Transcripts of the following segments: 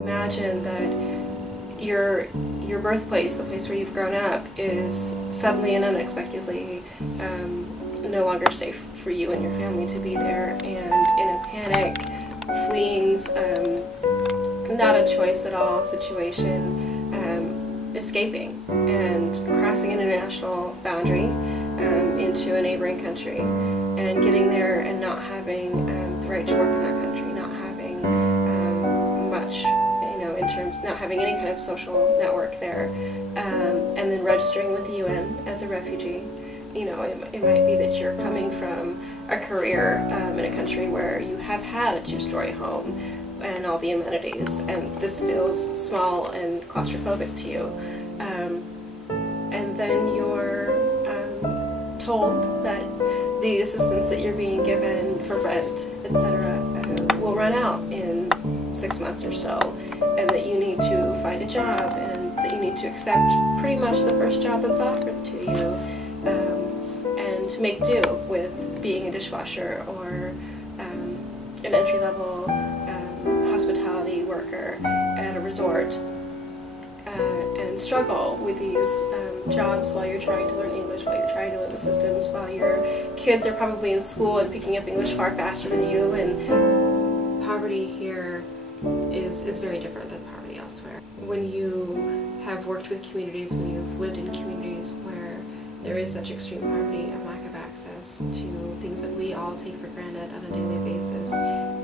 Imagine that your birthplace, the place where you've grown up, is suddenly and unexpectedly no longer safe for you and your family to be there, and in a panic, fleeing, not a choice at all situation, escaping and crossing an international boundary into a neighboring country, and getting there and not having the right to work in that country, not having much, not having any kind of social network there, and then registering with the UN as a refugee. It might be that you're coming from a career in a country where you have had a two-story home and all the amenities, and this feels small and claustrophobic to you. And then you're told that the assistance that you're being given for rent, etc., will run out in 6 months or so, and that you need to find a job, and that you need to accept pretty much the first job that's offered to you, and make do with being a dishwasher or an entry-level hospitality worker at a resort, and struggle with these jobs while you're trying to learn English, while you're trying to learn the systems, while your kids are probably in school and picking up English far faster than you. And poverty here is very different than poverty elsewhere. When you have worked with communities, when you've lived in communities where there is such extreme poverty and lack of access to things that we all take for granted on a daily basis,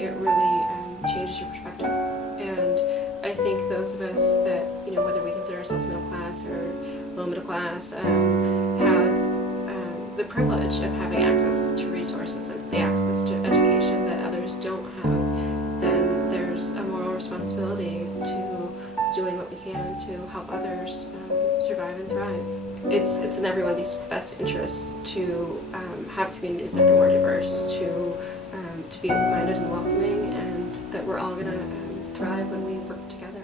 it really changes your perspective. And I think those of us that, whether we consider ourselves middle class or low middle class, have the privilege of having access to resources and the access to education that others don't have, then there's a moral responsibility to doing what we can to help others survive and thrive. It's in everyone's best interest to have communities that are more diverse, to be open-minded and welcoming, and that we're all going to thrive when we work together.